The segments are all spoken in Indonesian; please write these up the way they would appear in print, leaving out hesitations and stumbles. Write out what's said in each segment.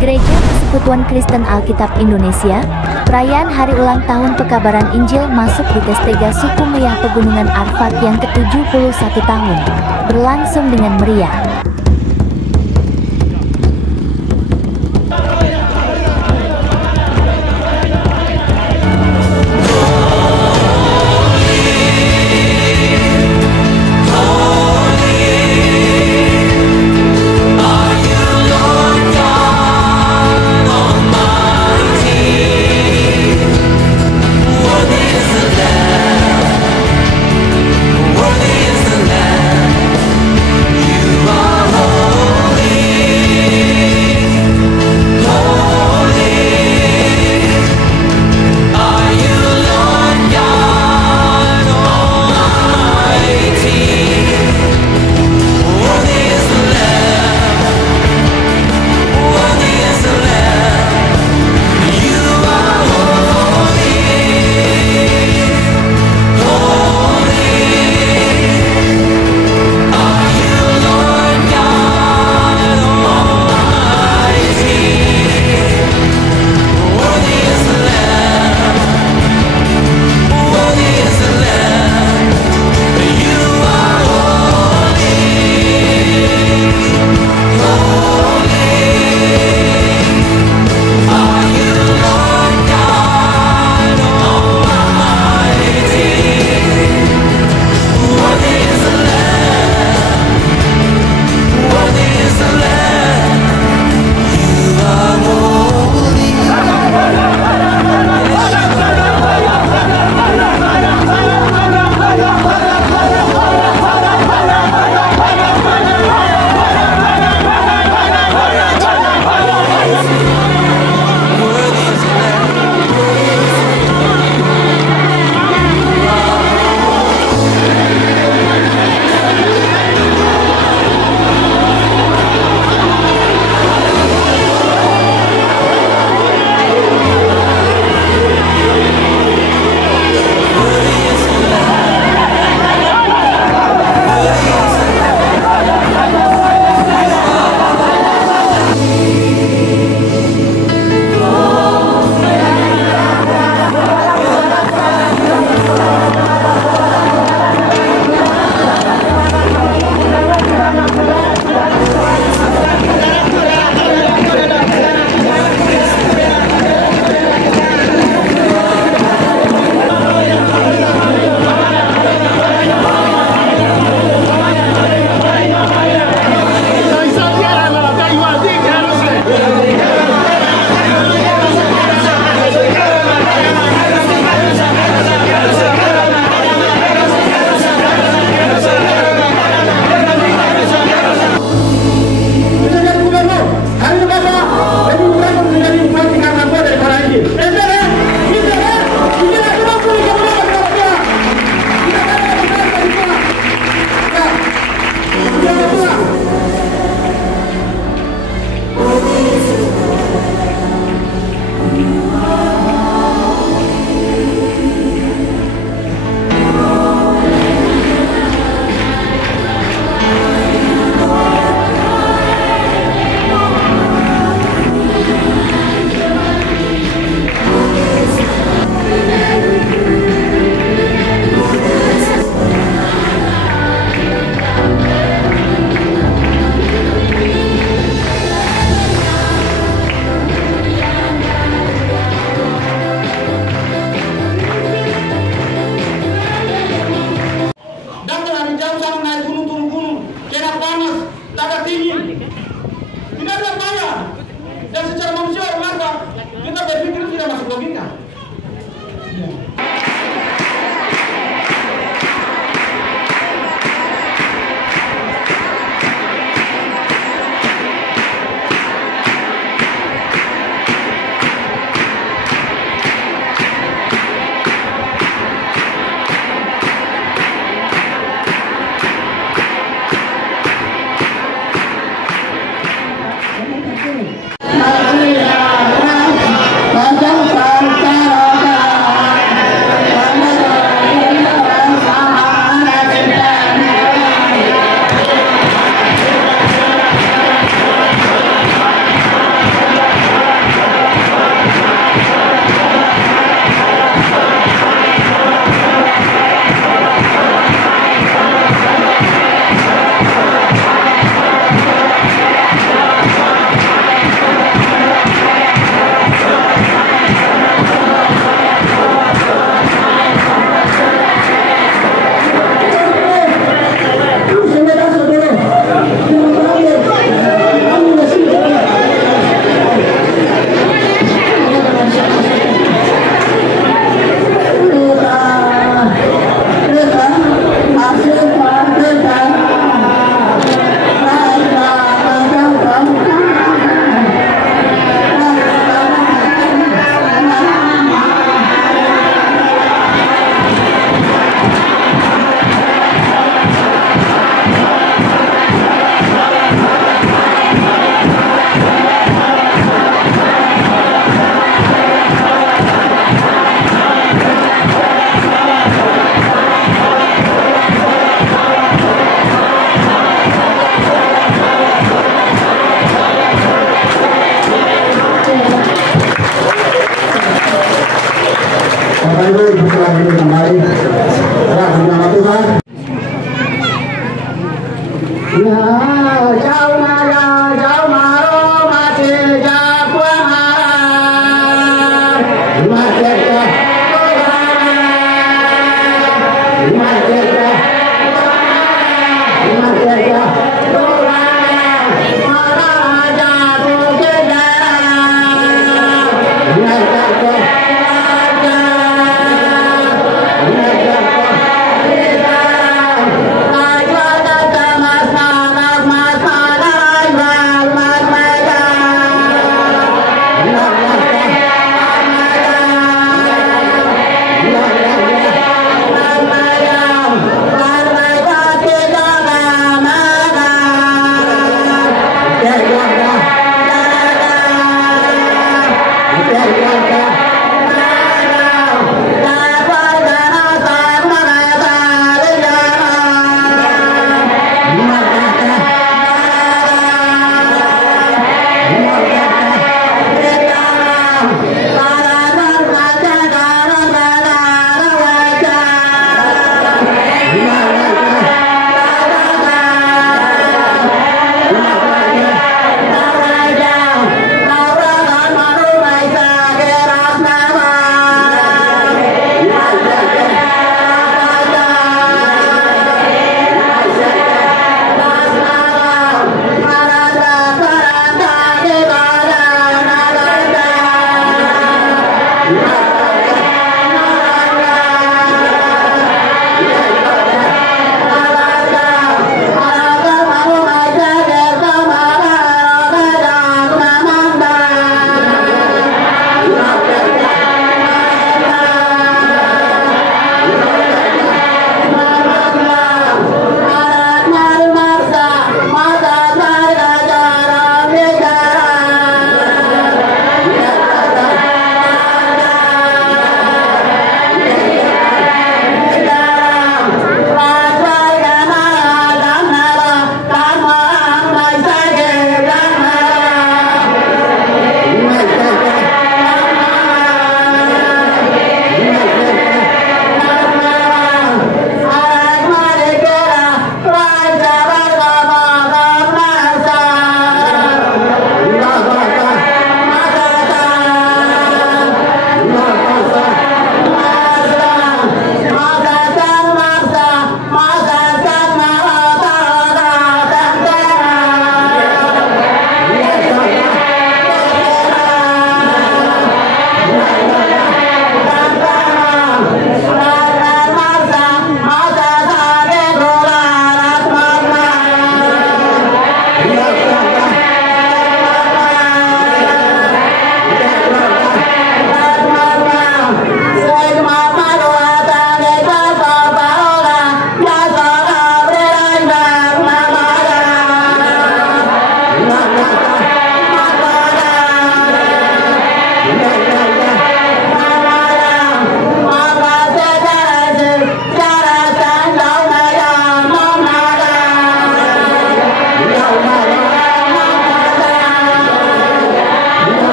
Gereja Persekutuan Kristen Alkitab Indonesia, perayaan Hari Ulang Tahun Pekabaran Injil masuk di Testega Suku Meyah Pegunungan Arfak yang ke-71 tahun, berlangsung dengan meriah. Panjang Bapak Ibu setelah ini kembali ya nama Tuhan. Ya jauh maya jauh maro masih japuang merdeka merdeka merdeka Masala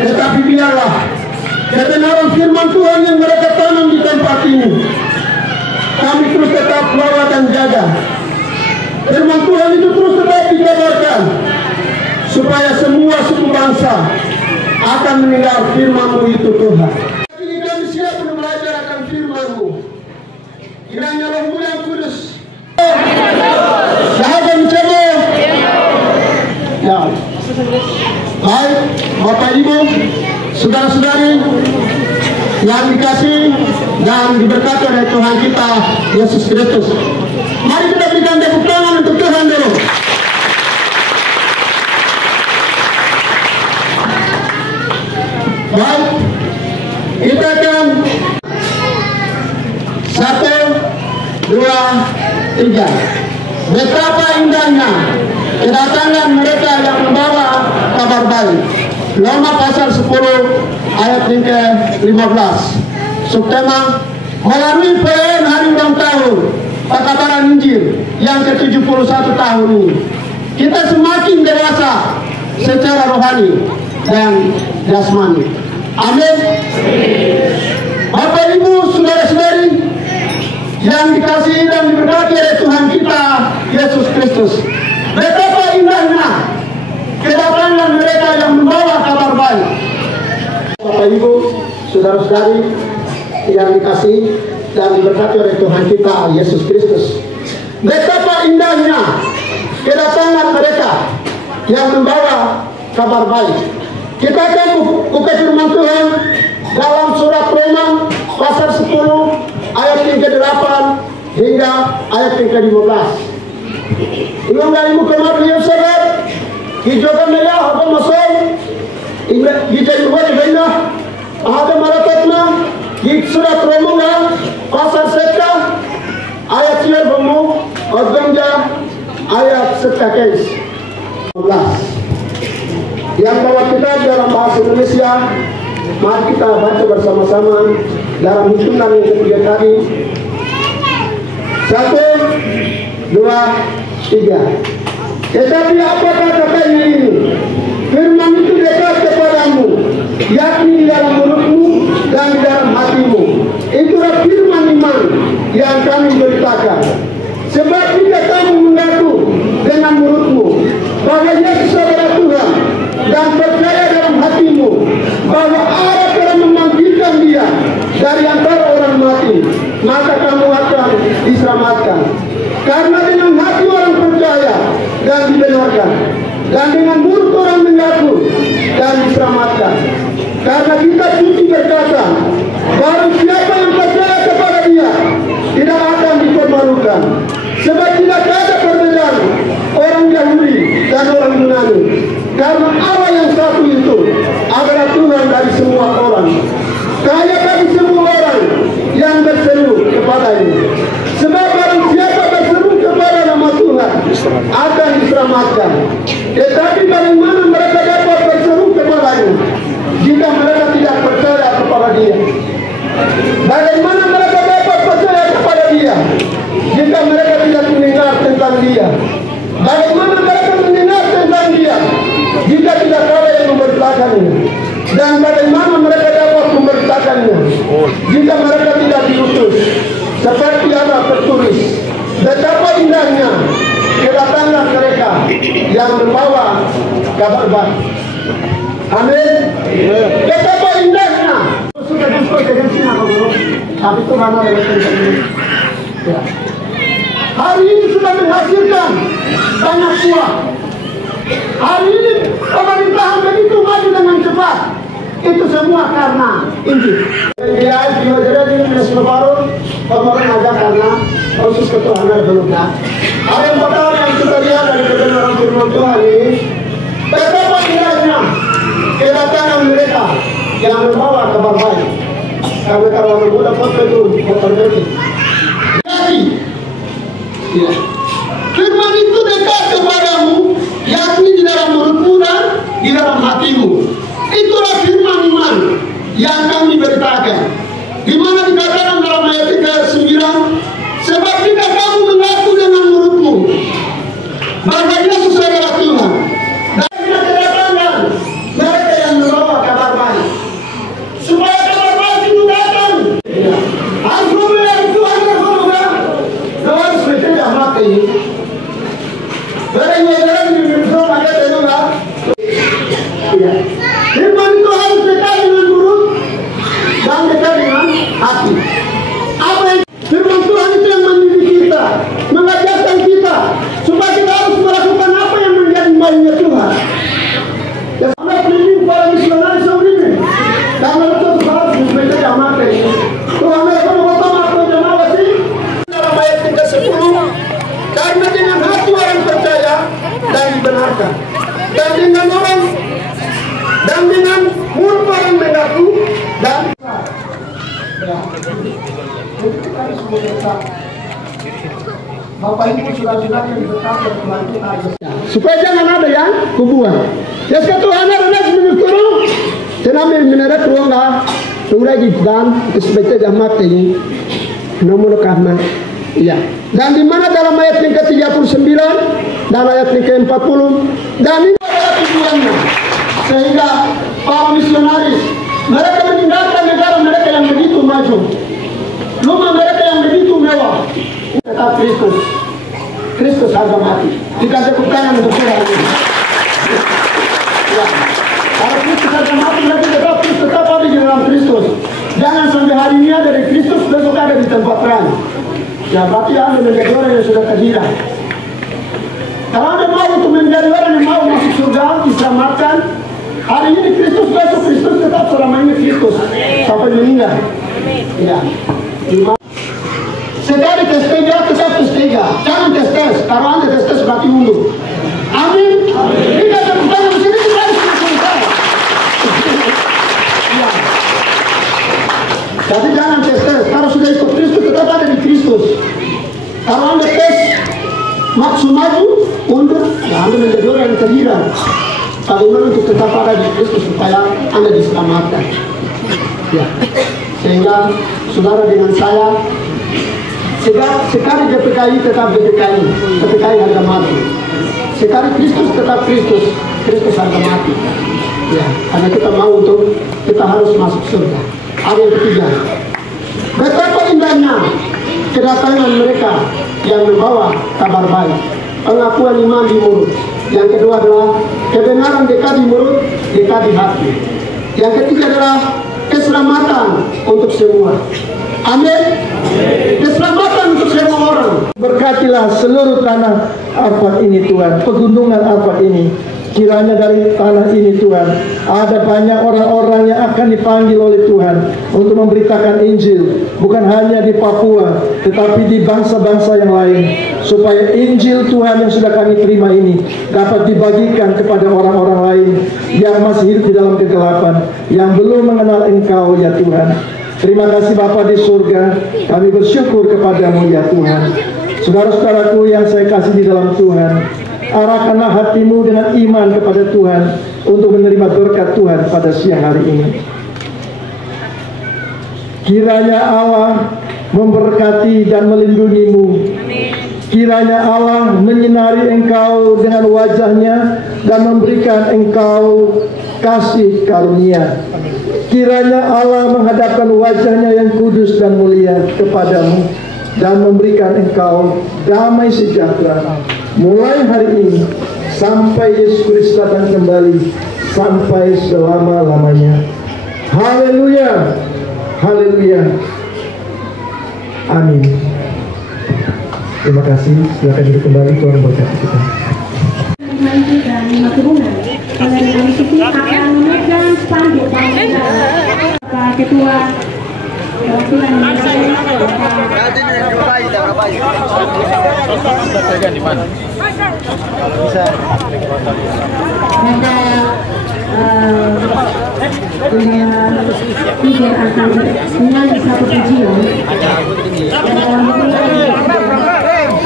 Tetapi biarlah kebenaran firman Tuhan yang mereka tanam di tempat ini, kami terus tetap rawat dan jaga. Firman Tuhan itu terus tetap dikabarkan, supaya semua suku bangsa akan mendengar firman-Mu itu Tuhan. Ini kami siap untuk belajar akan firman-Mu. Kiranya Roh-Mu yang kudus. Sahabat mencoba. Ya. Baik, Bapak Ibu, saudara-saudari yang dikasih dan diberkati oleh Tuhan kita Yesus Kristus. Mari kita berikan tepuk tangan untuk Tuhan dulu. Baik, kita akan 1, 2, 3. Betapa indahnya kedatangan mereka yang membawa kabar baik. Roma pasal 10 ayat yang ke-15. Subtema, melalui perayaan hari ulang tahun pekabaran Injil yang ke-71 tahun ini, kita semakin dewasa secara rohani dan jasmani. Amin. Bapak Ibu, saudara-saudari yang dikasihi dan diberkati oleh Tuhan kita Yesus Kristus, betapa indahnya kedatangan mereka yang membawa kabar baik. Bapak Ibu, saudara-saudari yang dikasihi dan diberkati oleh Tuhan kita Yesus Kristus, betapa indahnya kedatangan mereka yang membawa kabar baik. Kita akan buka firman Tuhan dalam surat Roma pasal 10 ayat yang ke-8 hingga ayat yang ke-15. Ilung ibu kemar lihat sahabat, hijokan maya apa masuk, hijau buat benda, ada maratotna, di surat Roma pasal 1 ayat 9 bemu, odganja ayat 11. Yang bawa kita dalam bahasa Indonesia, mari kita baca bersama-sama dalam hitungan yang ketiga tadi. 1, 2, 3. Tetapi apakah katanya ini? Firman itu dekat kepadamu, yakni di dalam mulutmu dan di dalam hatimu. Itulah firman iman yang kami beritakan. Sebab jika kamu mengaku dengan mulutmu bahwa Yesus adalah Tuhan dan percaya dalam hatimu bahwa Allah telah membangkitkan Dia dari antara orang mati, maka kamu akan diselamatkan. Karena dengan hati orang percaya dan dibenarkan, dan dengan mulut orang mengaku dan diselamatkan. Karena kita suci berkata, barang siapa yang percaya kepada Dia tidak akan dipermalukan. Sebab tidak ada perbedaan orang Yahudi dan orang Yunani, karena Allah yang satu itu adalah Tuhan dari semua orang, kaya bagi semua orang yang berseru kepadanya. Sebab barang siapa berseru kepada nama Tuhan akan diselamatkan. Tetapi bagaimana mereka dapat berseru kepadanya jika mereka tidak percaya kepada Dia? Bagaimana mereka dapat percaya kepada Dia jika mereka tidak mendengar tentang Dia? Bagaimana mereka mendengar tentang Dia jika tidak ada yang memberitakannya? Dan bagaimana mereka dapat memberitakannya jika mereka tidak diutus? Seperti ada tertulis, betapa indahnya kedatangan mereka yang membawa kabar baik. Amin. Betapa indahnya. Sudah diskusi dengan Cina, tapi itu mana ini? Ya. Hari ini sudah menghasilkan banyak buah. Hari ini pemerintahan begitu maju dengan cepat. Itu semua karena Injil. Dia juga jadi separuh pemerintah aja karena khusus ketuhanan belumnya. Ada yang pertama yang kita lihat dari kebenaran firman Tuhan ini, betapa indahnya kedatangan mereka yang membawa kabar baik. Karena kalau orang muda foto itu memperbaiki. Jadi, ya, firman itu dekat kepadamu, yakni di dalam mulutmu dan di dalam hatimu. Itulah firman iman yang kami beritakan. Di mana dikatakan dalam ayat 9, sebab jika kamu mengaku dengan mulutmu bahwa Yesus adalah Tuhan, dan kedatangan mereka yang membawa kabar Bapak Ibu sudah-sudah yang ditetapkan membantu aja. Supaya jangan ada yang kubuang. Ya Tuhan ada menurut tename menara ruangga sura dan sebetulnya jamak ini nomor karena iya. Dan di mana dalam ayat yang ke-39 dan ayat yang ke-40 dan ini adalah tujuannya sehingga para misionaris mereka meninggalkan negara mereka yang begitu maju, rumah mereka yang begitu mewah, tetap Kristus harga mati. Tidak tepuk tangan untuk Tuhan ini. Ya. Kalau Kristus harga mati berarti tetap ada di dalam Kristus. Jangan sampai hari ini ada di Kristus, besok ada di tempat lain. Ya berarti Anda menjadi orang yang sudah terhina. Kalau Anda mau untuk menjadi orang yang mau masuk surga, diselamatkan, hari ini Kristus, besok Kristus, tetap selama ini Kristus sampai meninggal. Ya. Sekali tes tiga, tetap tes tiga. Jangan tes. Kalau Anda tes berarti mundur. Amin. Tidak ada bukan di sini kita harus selesai. Ya. Jadi jangan tes. Kalau sudah ikut Kristus tetap ada di Kristus. Kalau Anda tes maksud maju, mundur, ya Anda menjadi orang yang terhina. Bagaimana untuk tetap ada di Kristus supaya Anda diselamatkan. Ya. Sehingga saudara dengan saya sekali DPKI tetap DPKI harga mati. Sekali Kristus tetap Kristus harga mati. Ya, karena kita mau untuk kita harus masuk surga. Ada yang ketiga, betapa indahnya kedatangan mereka yang membawa kabar baik, pengakuan iman di mulut. Yang kedua adalah kebenaran dekat di mulut, dekat di hati. Yang ketiga adalah keselamatan untuk semua. Amin. Keselamatan untuk semua orang. Berkatilah seluruh tanah Arfak ini Tuhan, pegunungan Arfak ini. Kiranya dari tanah ini Tuhan, ada banyak orang-orang yang akan dipanggil oleh Tuhan untuk memberitakan Injil, bukan hanya di Papua, tetapi di bangsa-bangsa yang lain, supaya Injil Tuhan yang sudah kami terima ini dapat dibagikan kepada orang-orang lain yang masih hidup di dalam kegelapan, yang belum mengenal Engkau ya Tuhan. Terima kasih Bapa di surga, kami bersyukur kepadamu ya Tuhan. Saudara-saudaraku yang saya kasih di dalam Tuhan, arahkanlah hatimu dengan iman kepada Tuhan untuk menerima berkat Tuhan pada siang hari ini. Kiranya Allah memberkati dan melindungimu. Kiranya Allah menyinari engkau dengan wajahnya dan memberikan engkau kasih karunia. Kiranya Allah menghadapkan wajahnya yang kudus dan mulia kepadamu dan memberikan engkau damai sejahtera mulai hari ini sampai Yesus Kristus datang kembali, sampai selama-lamanya. Haleluya, haleluya, amin. Terima kasih, silakan duduk kembali, Tuhan memberkati kita. Dan kebunan oleh kami sisi akan memegang spanduk Bapak Ketua Perwakilan tiga akan menyanyi satu pujian.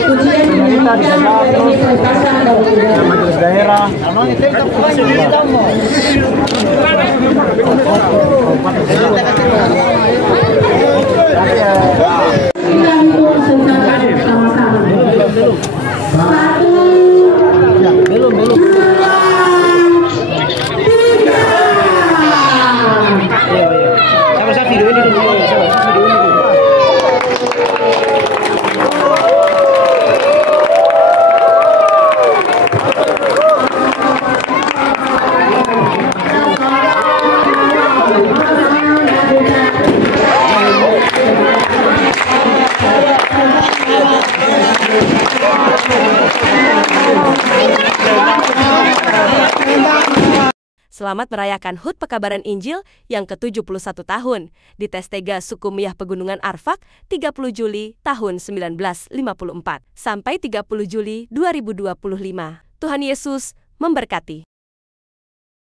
Pujian dinyanyikan oleh pasangan majelis daerah. Kita hitung secara bersama-sama. Satu, belum. Sama-sama video ini dulu. Selamat merayakan HUT Pekabaran Injil yang ke-71 tahun di Testega Suku Miyah Pegunungan Arfak 30 Juli tahun 1954 sampai 30 Juli 2025. Tuhan Yesus memberkati.